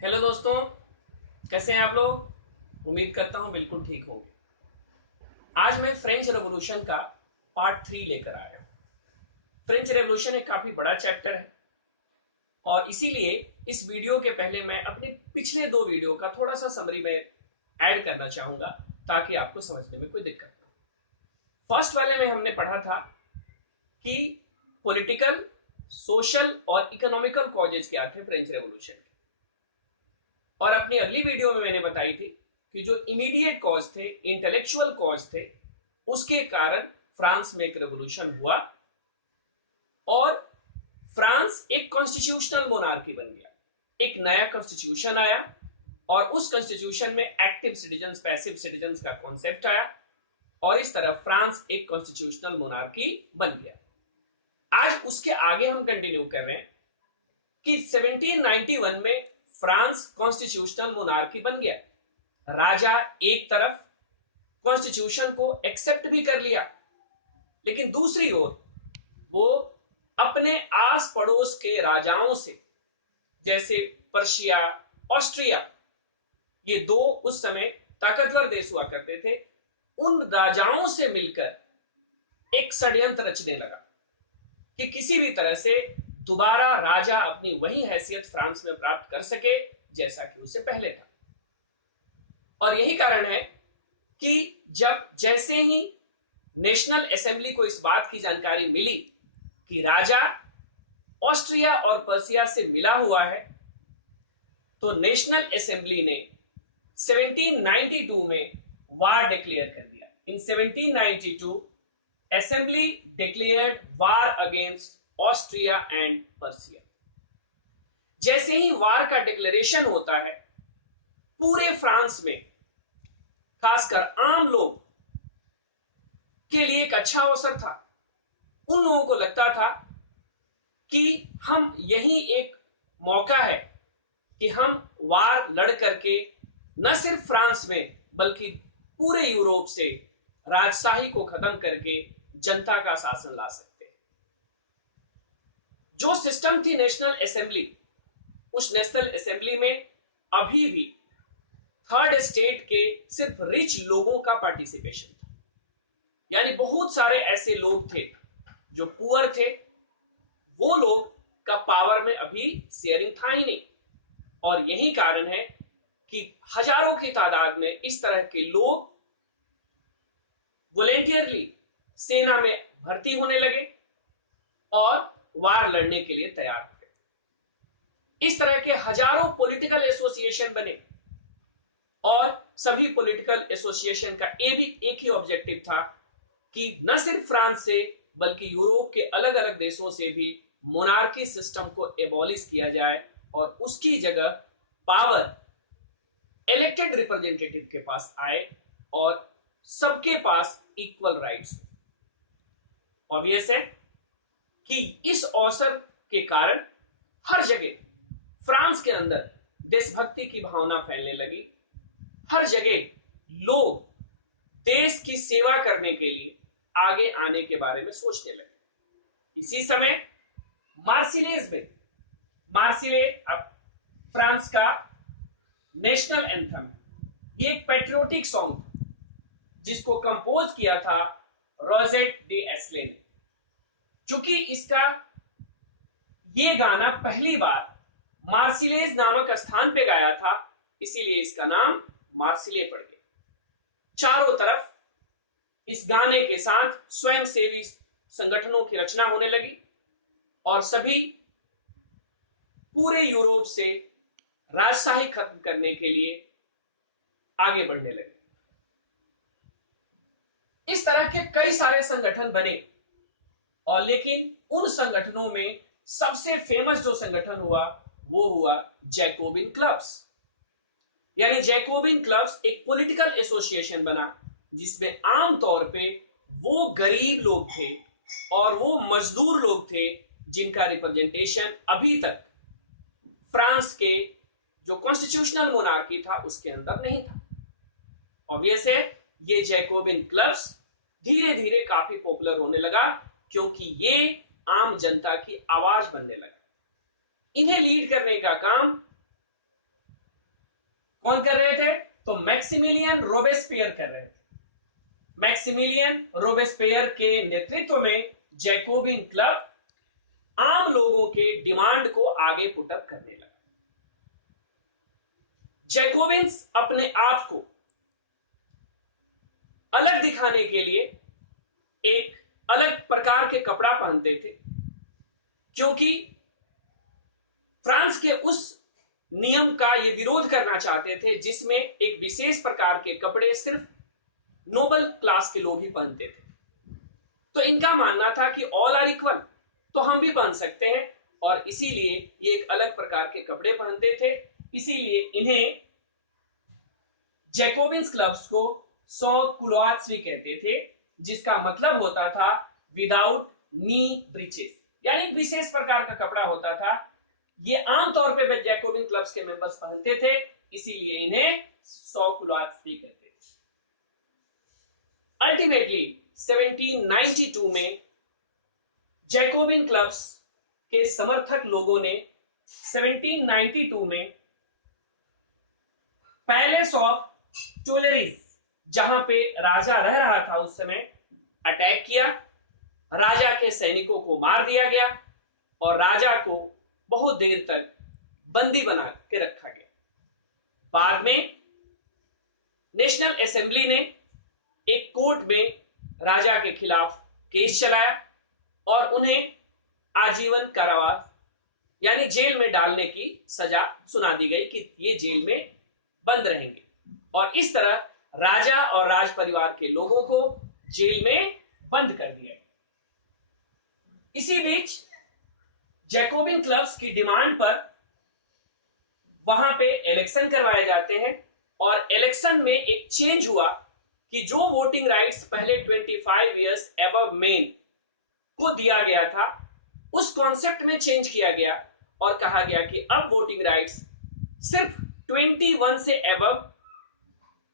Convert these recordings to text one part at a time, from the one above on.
Hello दोस्तों, कैसे हैं आप लोग। उम्मीद करता हूं बिल्कुल ठीक होंगे। आज मैं फ्रेंच रेवोल्यूशन का पार्ट 3 लेकर आया हूं। फ्रेंच रेवोल्यूशन एक काफी बड़ा चैप्टर है और इसीलिए इस वीडियो के पहले मैं अपने पिछले दो वीडियो का थोड़ा सा समरी में ऐड करना चाहूंगा ताकि आपको समझने में कोई दिक्कत ना हो। फर्स्ट वाले में हमने पढ़ा था कि पॉलिटिकल, सोशल और इकोनॉमिकल कॉजेज क्या थे फ्रेंच रेवोल्यूशन के। और अपनी अगली वीडियो में मैंने बताई थी कि जो इमीडिएट कॉज थे, इंटेलेक्चुअल कॉज थे, उसके कारण फ्रांस में एक रेवोल्यूशन हुआ और फ्रांस एक कॉन्स्टिट्यूशनल मोनार्की बन गया। एक नया कॉन्स्टिट्यूशन आया और उस कॉन्स्टिट्यूशन में एक्टिव सिटीजन्स, पैसिव सिटीजन्स का कॉन्सेप्ट आया और इस तरह फ्रांस एक कॉन्स्टिट्यूशनल मोनार्की बन गया। आज उसके आगे हम कंटिन्यू कर रहे हैं कि 1791 में फ्रांस कॉन्स्टिट्यूशनल मोनार्की बन गया। राजा एक तरफ कॉन्स्टिट्यूशन को एक्सेप्ट भी कर लिया, लेकिन दूसरी ओर वो अपने आस पड़ोस के राजाओं से, जैसे पर्शिया, ऑस्ट्रिया, ये दो उस समय ताकतवर देश हुआ करते थे, उन राजाओं से मिलकर एक षड्यंत्र रचने लगा कि किसी भी तरह से दोबारा राजा अपनी वही हैसियत फ्रांस में प्राप्त कर सके जैसा कि उसे पहले था। और यही कारण है कि जैसे ही नेशनल असेंबली को इस बात की जानकारी मिली कि राजा ऑस्ट्रिया और पर्सिया से मिला हुआ है, तो नेशनल असेंबली ने 1792 में वार डिक्लेयर कर दिया। इन 1792 assembly declared war against Austria and Persia. जैसे ही वार का डिक्लेरेशन होता है, पूरे फ्रांस में खासकर आम लोग के लिए एक अच्छा अवसर था। उन लोगों को लगता था कि हम यही एक मौका है कि हम वार लड़ करके न सिर्फ फ्रांस में बल्कि पूरे यूरोप से राजशाही को खत्म करके जनता का शासन ला सकते हैं। जो सिस्टम थी नेशनल असेंबली, उस नेशनल असेंबली में अभी भी थर्ड स्टेट के सिर्फ रिच लोगों का पार्टिसिपेशन था। यानी बहुत सारे ऐसे लोग थे जो पुअर थे, वो लोग का पावर में अभी शेयरिंग था ही नहीं। और यही कारण है कि हजारों की तादाद में इस तरह के लोग वॉलेंटियरली सेना में भर्ती होने लगे और वार लड़ने के लिए तैयार हो गए। इस तरह के हजारों पॉलिटिकल एसोसिएशन बने और सभी पॉलिटिकल एसोसिएशन का एक ही ऑब्जेक्टिव था कि न सिर्फ फ्रांस से बल्कि यूरोप के अलग अलग देशों से भी मोनार्की सिस्टम को एबॉलिश किया जाए और उसकी जगह पावर इलेक्टेड रिप्रेजेंटेटिव के पास आए और सबके पास इक्वल राइट्स। ऑब्वियस है कि इस अवसर के कारण हर जगह फ्रांस के अंदर देशभक्ति की भावना फैलने लगी। हर जगह लोग देश की सेवा करने के लिए आगे आने के बारे में सोचने लगे। इसी समय मार्सिलेज में, मार्सिले अब फ्रांस का नेशनल एंथम, ये एक पेट्रियोटिक सॉन्ग जिसको कंपोज किया था रोजेट डी एस्ले ने। चूंकि इसका ये गाना पहली बार मार्सिलेज नामक स्थान पे गाया था, इसीलिए इसका नाम मार्सिले पड़ गया। चारों तरफ इस गाने के साथ स्वयंसेवी संगठनों की रचना होने लगी और सभी पूरे यूरोप से राजशाही खत्म करने के लिए आगे बढ़ने लगे। इस तरह के कई सारे संगठन बने और लेकिन उन संगठनों में सबसे फेमस जो संगठन हुआ वो हुआ जैकोबिन क्लब्स। यानी जैकोबिन क्लब्स एक पॉलिटिकल एसोसिएशन बना जिसमें आमतौर पे वो गरीब लोग थे और वो मजदूर लोग थे जिनका रिप्रेजेंटेशन अभी तक फ्रांस के जो कॉन्स्टिट्यूशनल मोनार्की था उसके अंदर नहीं था। ऑब्वियस है ये जैकोबिन क्लब्स धीरे धीरे काफी पॉपुलर होने लगा क्योंकि ये आम जनता की आवाज बनने लगा। इन्हें लीड करने का काम कौन कर रहे थे? तो मैक्सिमिलियन रोबेस्पियर कर रहे थे। मैक्सिमिलियन रोबेस्पियर के नेतृत्व में जैकोबिन क्लब आम लोगों के डिमांड को आगे पुटअप करने लगा। जैकोबिन्स अपने आप को अलग दिखाने के लिए एक अलग प्रकार के कपड़ा पहनते थे, क्योंकि फ्रांस के उस नियम का ये विरोध करना चाहते थे जिसमें एक विशेष प्रकार के कपड़े सिर्फ नोबल क्लास के लोग ही पहनते थे। तो इनका मानना था कि ऑल आर इक्वल, तो हम भी पहन सकते हैं, और इसीलिए ये एक अलग प्रकार के कपड़े पहनते थे। इसीलिए इन्हें जैकोबिन्स क्लब्स को सॉ कुलोआर्स भी कहते थे, जिसका मतलब होता था विदाउट नी ब्रीचेस, यानी विशेष प्रकार का कपड़ा होता था। ये आमतौर पे जैकोबिन क्लब्स के मेंबर्स पहनते थे, इसीलिए इन्हें सॉ कुलोआर्स भी कहते थे। अल्टीमेटली 1792 में जैकोबिन क्लब्स के समर्थक लोगों ने 1792 में पैलेस ऑफ टुइलेरीज, जहां पे राजा रह रहा था उस समय, अटैक किया। राजा के सैनिकों को मार दिया गया और राजा को बहुत देर तक बंदी बना के रखा गया। बाद में नेशनल असेंबली ने एक कोर्ट में राजा के खिलाफ केस चलाया और उन्हें आजीवन कारावास यानी जेल में डालने की सजा सुना दी गई कि ये जेल में बंद रहेंगे, और इस तरह राजा और राज परिवार के लोगों को जेल में बंद कर दिया गया। इसी बीच जैकोबिन क्लब्स की डिमांड पर वहां पे इलेक्शन करवाए जाते हैं, और इलेक्शन में एक चेंज हुआ कि जो वोटिंग राइट्स पहले 25 इयर्स अबव मेन को दिया गया था, उस कॉन्सेप्ट में चेंज किया गया और कहा गया कि अब वोटिंग राइट्स सिर्फ 21 से अबव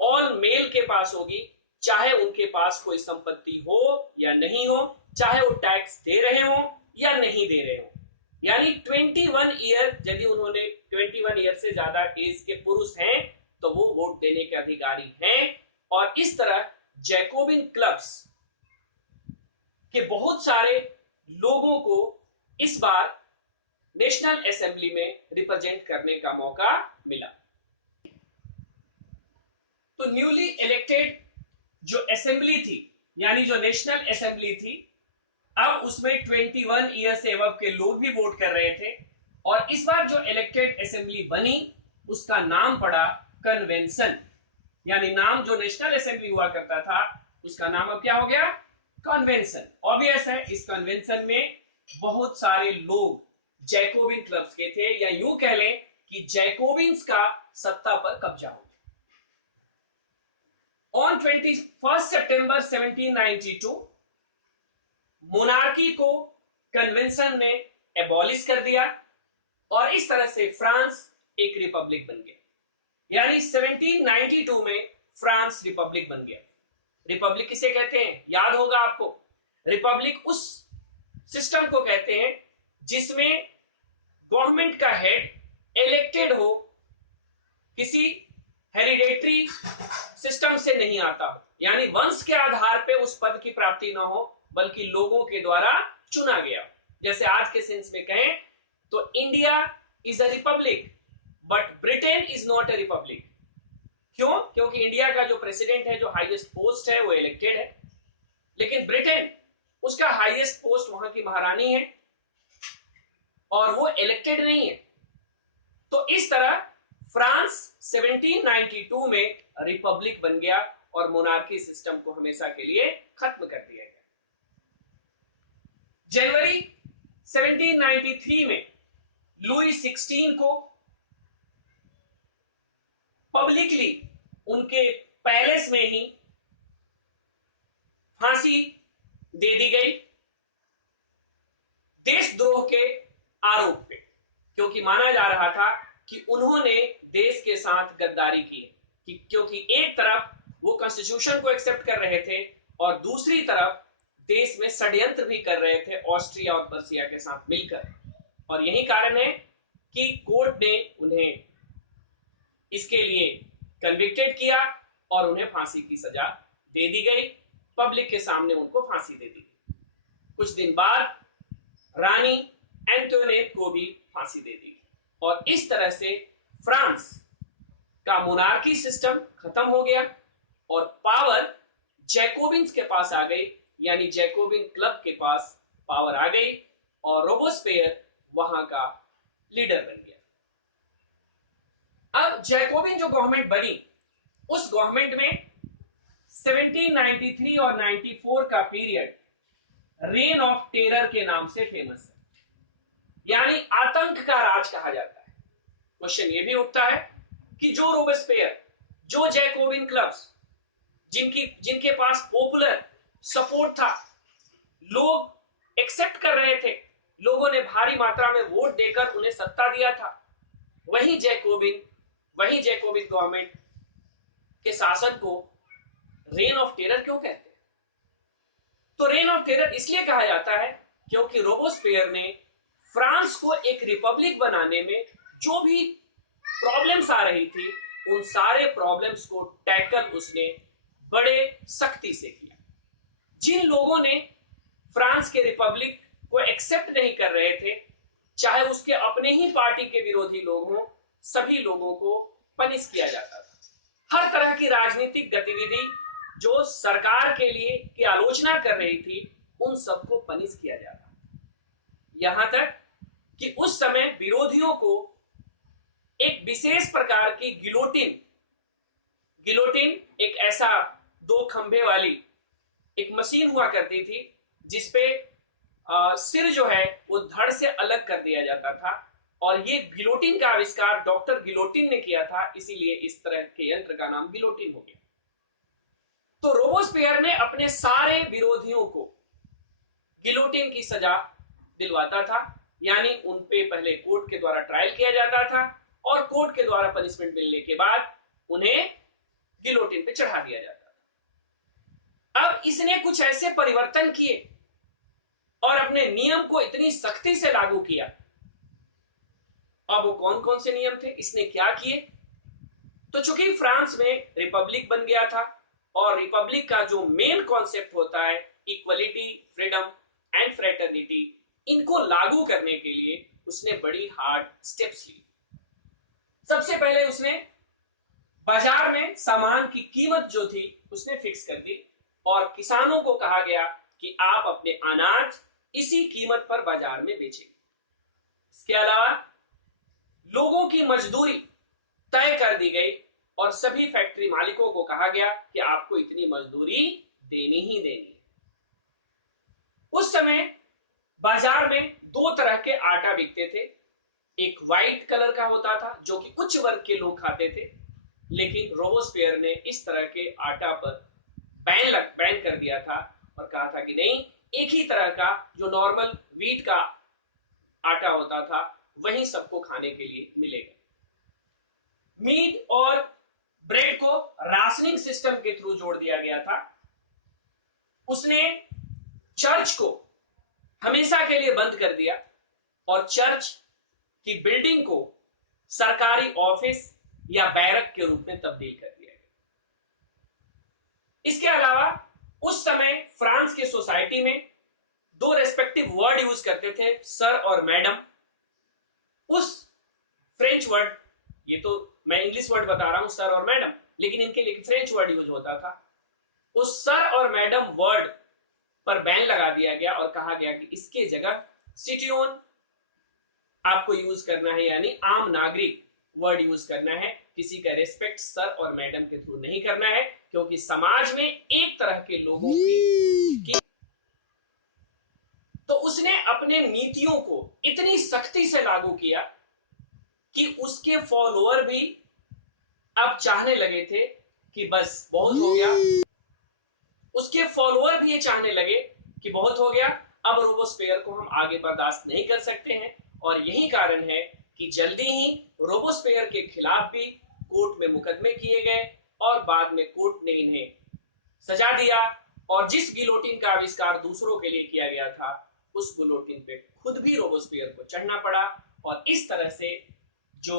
ऑल मेल के पास होगी, चाहे उनके पास कोई संपत्ति हो या नहीं हो, चाहे वो टैक्स दे रहे हो या नहीं दे रहे हो। यानी 21 ईयर, यदि उन्होंने 21 ईयर से ज्यादा एज के पुरुष हैं तो वो वोट देने के अधिकारी हैं। और इस तरह जैकोबिन क्लब्स के बहुत सारे लोगों को इस बार नेशनल असेंबली में रिप्रेजेंट करने का मौका मिला। तो न्यूली इलेक्टेड जो असेंबली थी, यानी जो नेशनल असेंबली थी, अब उसमें 21 ईयर से अबव के लोग भी वोट कर रहे थे, और इस बार जो इलेक्टेड असेंबली बनी उसका नाम पड़ा कन्वेंशन, यानी नाम जो नेशनल असेंबली हुआ करता था उसका नाम अब क्या हो गया? कन्वेंशन। ऑब्वियस है, इस कन्वेंशन में बहुत सारे लोग जैकोबिन क्लब्स के थे, या यूं कह लें कि जैकोबिन्स का सत्ता पर कब्जा हो गया। ऑन 21 सितंबर 1792 मोनार्की को कन्वेंशन ने एबॉलिश कर दिया, और इस तरह से फ्रांस एक रिपब्लिक बन गया। यानी 1792 में फ्रांस रिपब्लिक बन गया। रिपब्लिक किसे कहते हैं? याद होगा आपको, रिपब्लिक उस सिस्टम को कहते हैं जिसमें गवर्नमेंट का हेड इलेक्टेड हो, किसी हेरिडेटरी सिस्टम से नहीं आता हो, यानी वंश के आधार पे उस पद की प्राप्ति ना हो, बल्कि लोगों के द्वारा चुना गया। जैसे आज के सेंस में कहें तो India is a republic but Britain is not a republic. क्यों? क्योंकि इंडिया का जो प्रेसिडेंट है, जो हाईएस्ट पोस्ट है, वो इलेक्टेड है, लेकिन ब्रिटेन, उसका हाईएस्ट पोस्ट वहां की महारानी है और वो इलेक्टेड नहीं है। तो इस तरह फ्रांस 1792 में रिपब्लिक बन गया और मोनार्की सिस्टम को हमेशा के लिए खत्म कर दिया गया। जनवरी 1793 में लुई 16 को पब्लिकली उनके पैलेस में ही फांसी दे दी गई देशद्रोह के आरोप पे, क्योंकि माना जा रहा था कि उन्होंने देश के साथ गद्दारी की है, क्योंकि एक तरफ वो कॉन्स्टिट्यूशन को एक्सेप्ट कर रहे थे और दूसरी तरफ देश में षड्यंत्र भी कर रहे थे ऑस्ट्रिया और पर्सिया के साथ मिलकर। और यही कारण है कि कोर्ट ने उन्हें इसके लिए कन्विक्टेड किया और उन्हें फांसी की सजा दे दी गई। पब्लिक के सामने उनको फांसी दे दी। कुछ दिन बाद रानी एंटोनेट को भी फांसी दे दी और इस तरह से फ्रांस का मोनार्की सिस्टम खत्म हो गया और पावर जैकोबिन्स के पास आ गई, यानी जैकोबिन क्लब के पास पावर आ गई और रोबोस्पेयर वहां का लीडर बन गया। अब जैकोबिन जो गवर्नमेंट बनी, उस गवर्नमेंट में 1793 और 94 का पीरियड रेन ऑफ टेरर के नाम से फेमस है, यानी आतंक का राज कहा जाता है। क्वेश्चन ये भी उठता है कि जो रोबेस्पियर, जो जैकोबिन क्लब्स जिनके पास पॉपुलर सपोर्ट था, लोग एक्सेप्ट कर रहे थे, लोगों ने भारी मात्रा में वोट देकर उन्हें सत्ता दिया था, वही जैकोबिन गवर्नमेंट के शासन को रेन ऑफ टेरर क्यों कहते हैं? तो रेन ऑफ टेरर इसलिए कहा जाता है क्योंकि रोबोस्पियर ने फ्रांस को एक रिपब्लिक बनाने में जो भी प्रॉब्लम्स आ रही थी, उन सारे प्रॉब्लम्स को टैकल उसने बड़े सख्ती से किया। जिन लोगों ने फ्रांस के रिपब्लिक को एक्सेप्ट नहीं कर रहे थे, चाहे उसके अपने ही पार्टी के विरोधी लोग हों, सभी लोगों को पनिश किया जाता था। हर तरह की राजनीतिक गतिविधि जो सरकार के लिए की आलोचना कर रही थी, उन सबको पनिश किया जाता। यहां तक कि उस समय विरोधियों को एक विशेष प्रकार की गिलोटिन एक ऐसा 2 खंभे वाली एक मशीन हुआ करती थी, जिसपे सिर जो है वो धड़ से अलग कर दिया जाता था, और ये गिलोटिन का आविष्कार डॉक्टर गिलोटिन ने किया था, इसीलिए इस तरह के यंत्र का नाम गिलोटिन हो गया। तो रोबोस्पियर ने अपने सारे विरोधियों को गिलोटिन की सजा दिलवाता था, यानी उन पे पहले कोर्ट के द्वारा ट्रायल किया जाता था और कोर्ट के द्वारा पनिशमेंट मिलने के बाद उन्हें गिलोटिन पे चढ़ा दिया जाता था। अब इसने कुछ ऐसे परिवर्तन किए और अपने नियम को इतनी सख्ती से लागू किया। अब वो कौन कौन से नियम थे, इसने क्या किए? तो चूंकि फ्रांस में रिपब्लिक बन गया था और रिपब्लिक का जो मेन कॉन्सेप्ट होता है इक्वलिटी, फ्रीडम एंड फ्रेटर्निटी, इनको लागू करने के लिए उसने बड़ी हार्ड स्टेप्स ली। सबसे पहले उसने बाजार में सामान की कीमत जो थी उसने फिक्स कर दी और किसानों को कहा गया कि आप अपने अनाज इसी कीमत पर बाजार में बेचें। इसके अलावा लोगों की मजदूरी तय कर दी गई और सभी फैक्ट्री मालिकों को कहा गया कि आपको इतनी मजदूरी देनी ही देनी। उस समय बाजार में 2 तरह के आटा बिकते थे। एक व्हाइट कलर का होता था जो कि उच्च वर्ग के लोग खाते थे, लेकिन रोबोस्पियर ने इस तरह के आटा पर बैन कर दिया था और कहा था कि नहीं, एक ही तरह का जो नॉर्मल व्हीट का आटा होता था वही सबको खाने के लिए मिलेगा। मीट और ब्रेड को राशनिंग सिस्टम के थ्रू जोड़ दिया गया था। उसने चर्च को हमेशा के लिए बंद कर दिया और चर्च की बिल्डिंग को सरकारी ऑफिस या बैरक के रूप में तब्दील कर दिया गया। इसके अलावा उस समय फ्रांस के सोसाइटी में 2 रेस्पेक्टिव वर्ड यूज करते थे, सर और मैडम। उस फ्रेंच वर्ड, ये तो मैं इंग्लिश वर्ड बता रहा हूं सर और मैडम, लेकिन इनके लिए फ्रेंच वर्ड यूज होता था। उस सर और मैडम वर्ड पर बैन लगा दिया गया और कहा गया कि इसके जगह सिटिजन आपको यूज करना है, यानी आम नागरिक वर्ड यूज करना है। किसी का रेस्पेक्ट सर और मैडम के थ्रू नहीं करना है, क्योंकि समाज में एक तरह के लोगों की तो उसने अपने नीतियों को इतनी सख्ती से लागू किया कि उसके फॉलोअर भी अब चाहने लगे थे कि बस बहुत हो गया। उसके फॉलोअर भी ये चाहने लगे कि बहुत हो गया, अब रोबोस्पियर को हम आगे बर्दाश्त नहीं कर सकते हैं। और यही कारण है कि जल्दी ही रोबोस्पियर के खिलाफ भी कोर्ट में मुकदमे किए गए और बाद में कोर्ट ने इन्हें सजा दिया। और जिस गिलोटिन का आविष्कार दूसरों के लिए किया गया था, उस गिलोटिन पे खुद भी रोबोस्पियर को चढ़ना पड़ा। और इस तरह से जो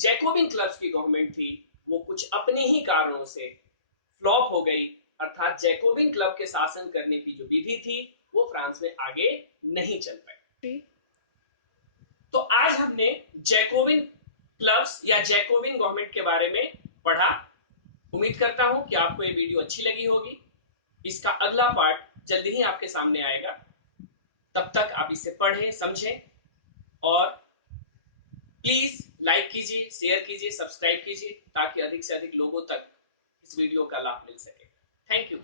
जैकोबिन क्लब्स की गवर्नमेंट थी वो कुछ अपने ही कारणों से फ्लॉप हो गई, अर्थात जैकोबिन क्लब के शासन करने की जो विधि थी वो फ्रांस में आगे नहीं चल पाई। तो आज हमने जैकोबिन क्लब्स या जैकोबिन गवर्नमेंट के बारे में पढ़ा। उम्मीद करता हूं कि आपको ये वीडियो अच्छी लगी होगी। इसका अगला पार्ट जल्दी ही आपके सामने आएगा। तब तक आप इसे पढ़ें, समझें और प्लीज लाइक कीजिए, शेयर कीजिए, सब्सक्राइब कीजिए ताकि अधिक से अधिक लोगों तक इस वीडियो का लाभ मिल सके। Thank you.